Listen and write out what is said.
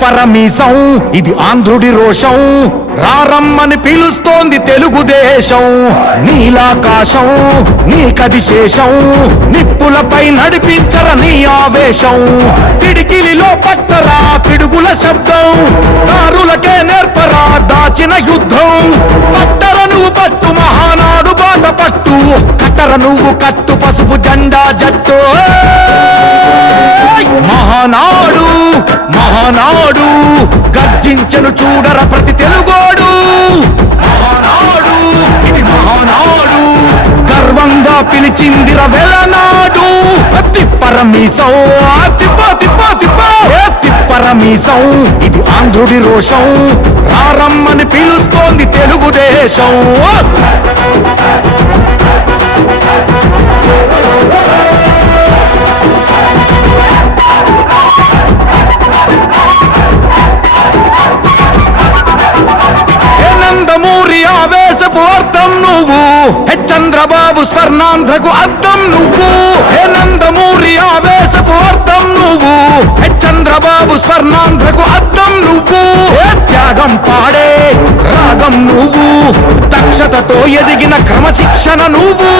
తిప్పరమీసం ఇది ఆంధ్రుడి రోషం రారమ్మని పిలుస్తోంది తెలుగుదేశం నీలాకాశం నీకది శేషం నిప్పులపై నడిపించర నీ ఆవేశం పిడికిలిలో పట్టరా పిడుగుల శబ్దం దారులకే నేర్పరా దాచిన యుద్ధం పట్టర నువ్వు పట్టు మహానాడు బాట పట్టు కట్టర నువ్వు కట్టు పసుపు జెండా జట్టు మహానాడు మహానాడు గర్జించను చూడర ప్రతి తెలుగోడు మహానాడు ఇది మహానాడు గర్వంగా పిలిచిందిర వెలనాడు తిప్పరమీసం తిప్ప తిప్ప తిప్ప తిప్పరమీసం ఇది ఆంధ్రుడి రోషం రారమ్మని పిలుస్తోంది తెలుగుదేశం ఆవేశపు అర్థం నువ్వు చంద్రబాబు స్వర్ణాంధ్రకు అర్థం నువ్వు హే నందమూరి ఆవేశపు అర్థం నువ్వు చంద్రబాబు స్వర్ణాంధ్రకు అర్థం నువ్వు త్యాగం పాడే రాగం నువ్వు దక్షతతో ఎదిగిన క్రమశిక్షణ నువ్వు